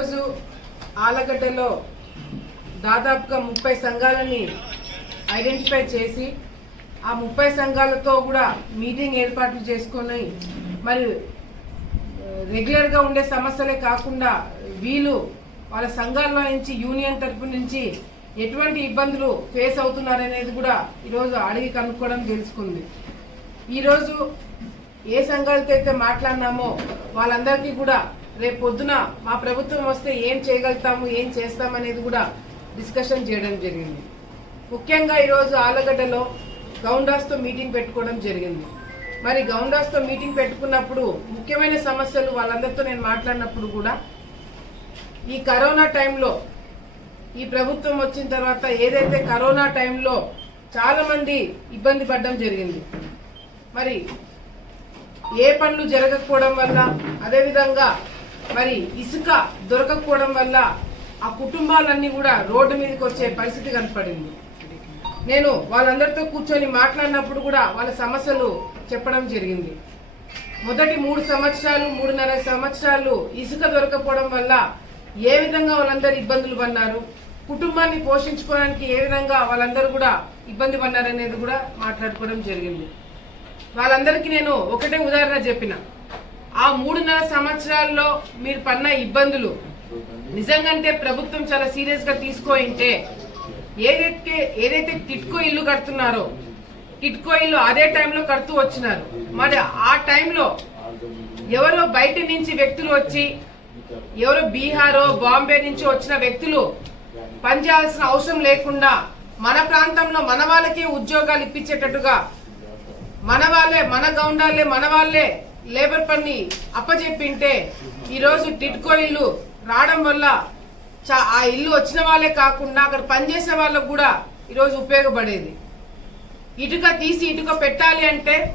ఈరోజు ఆలగడ్డలో దాదాపుగా ముప్పై సంఘాలని ఐడెంటిఫై చేసి ఆ ముప్పై సంఘాలతో కూడా మీటింగ్ ఏర్పాట్లు చేసుకొని మరి రెగ్యులర్గా ఉండే సమస్యలే కాకుండా వీళ్ళు వాళ్ళ సంఘాల్లో నుంచి యూనియన్ తరపు నుంచి ఎటువంటి ఇబ్బందులు ఫేస్ అవుతున్నారనేది కూడా ఈరోజు అడిగి కనుక్కోవడం తెలుసుకుంది. ఈరోజు ఏ సంఘాలతో అయితే మాట్లాడినామో వాళ్ళందరికీ కూడా రేపు పొద్దున మా ప్రభుత్వం వస్తే ఏం చేయగలుగుతాము ఏం చేస్తామనేది కూడా డిస్కషన్ చేయడం జరిగింది. ముఖ్యంగా ఈరోజు ఆలగడ్డలో గౌండాస్తో మీటింగ్ పెట్టుకోవడం జరిగింది. మరి గౌండాస్తో మీటింగ్ పెట్టుకున్నప్పుడు ముఖ్యమైన సమస్యలు వాళ్ళందరితో నేను మాట్లాడినప్పుడు కూడా ఈ కరోనా టైంలో ఈ ప్రభుత్వం వచ్చిన తర్వాత ఏదైతే కరోనా టైంలో చాలామంది ఇబ్బంది పడడం జరిగింది. మరి ఏ పనులు జరగకపోవడం వల్ల అదేవిధంగా మరి ఇసుక దొరకకపోవడం వల్ల ఆ కుటుంబాలన్నీ కూడా రోడ్డు మీదకి వచ్చే పరిస్థితి కనపడింది. నేను వాళ్ళందరితో కూర్చొని మాట్లాడినప్పుడు కూడా వాళ్ళ సమస్యలు చెప్పడం జరిగింది. మొదటి మూడు సంవత్సరాలు మూడున్నర సంవత్సరాలు ఇసుక దొరకపోవడం వల్ల ఏ విధంగా వాళ్ళందరూ ఇబ్బందులు పడినారు కుటుంబాన్ని పోషించుకోవడానికి ఏ విధంగా వాళ్ళందరూ కూడా ఇబ్బంది పడినారనేది కూడా మాట్లాడుకోవడం జరిగింది. వాళ్ళందరికీ నేను ఒకటే ఉదాహరణ చెప్పిన. ఆ మూడున్నర సంవత్సరాల్లో మీరు పడిన ఇబ్బందులు నిజంగంటే ప్రభుత్వం చాలా సీరియస్గా తీసుకోయింటే ఏదైతే ఏదైతే టిట్కో ఇల్లు కడుతున్నారో టిట్కో ఇల్లు అదే టైంలో కడుతూ వచ్చినారు. మరి ఆ టైంలో ఎవరో బయట నుంచి వ్యక్తులు వచ్చి ఎవరో బీహారో బాంబే నుంచి వచ్చిన వ్యక్తులు పనిచేయాల్సిన అవసరం లేకుండా మన ప్రాంతంలో మన వాళ్ళకే ఉద్యోగాలు ఇప్పించేటట్టుగా మన వాళ్ళే మన గౌండాలే మన వాళ్ళే లేబర్ పని అప్పచెప్పింటే ఈరోజు టిట్కో ఇల్లు రావడం వల్ల చా- ఆ ఇల్లు వచ్చిన వాళ్ళే కాకుండా అక్కడ పనిచేసే వాళ్ళకు కూడా ఈరోజు ఉపయోగపడేది. ఇటుక తీసి ఇటుక పెట్టాలి అంటే